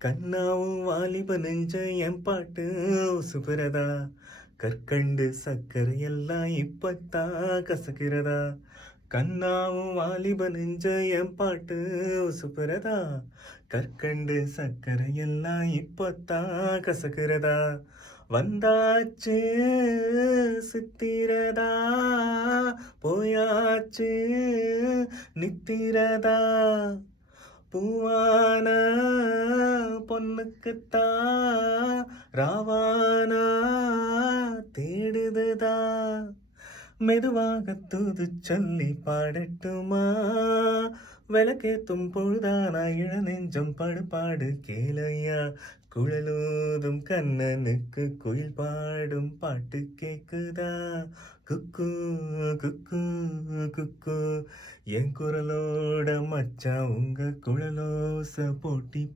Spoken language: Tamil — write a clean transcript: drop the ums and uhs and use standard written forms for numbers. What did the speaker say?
கண்ணாவும் வாலிப நெஞ்ச என் பாட்டு உசுப்புறதா. கற்கண்டு சக்கரை எல்லாம் இப்பத்தான் கசக்கிறதா. கண்ணாவும் வாலிப நெஞ்ச என் பாட்டு உசுப்புறதா. கற்கண்டு சக்கரை எல்லாம் இப்பத்தான் கசக்கிறதா. வந்தாச்சு சித்திரதா, போயாச்சு நித்திரதா. பூவான பொண்ணுக்குத்தான் ராவானா தேடுததா. மெதுவாக தூது சொல்லி பாடட்டுமா, விளக்கேத்தும் பொழுதானா இளநெஞ்சம் படுபாடு கேளையா. குழலூதும் கண்ணனுக்கு குயில் பாடும் பாட்டு கேக்குதா. குக்கு குக்கு குக்கு, என் குரலோட மச்சான் உங்க குழலோச போட்டி